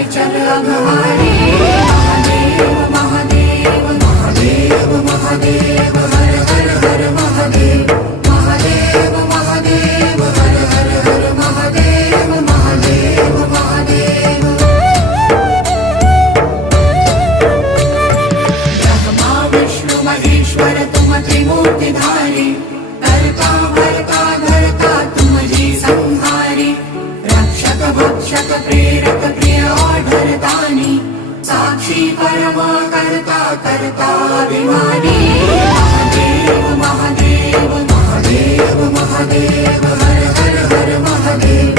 विचल अघहारी महादेव महादेव महादेव महादेव हर हर हर महादेव महादेव महादेव हर हर हर महादेव महादेव महादेव ब्रह्मा विष्णु महेश्वर तुम त्रिमूर्तिधारी करता भरता धरता तुम जी संहारी रक्षक भक्षक प्रेरक प्रिय आढरतानी साक्षी परम करता करता अभिमानी महादेव महादेव महादेव महादेव हर हर हर महादेव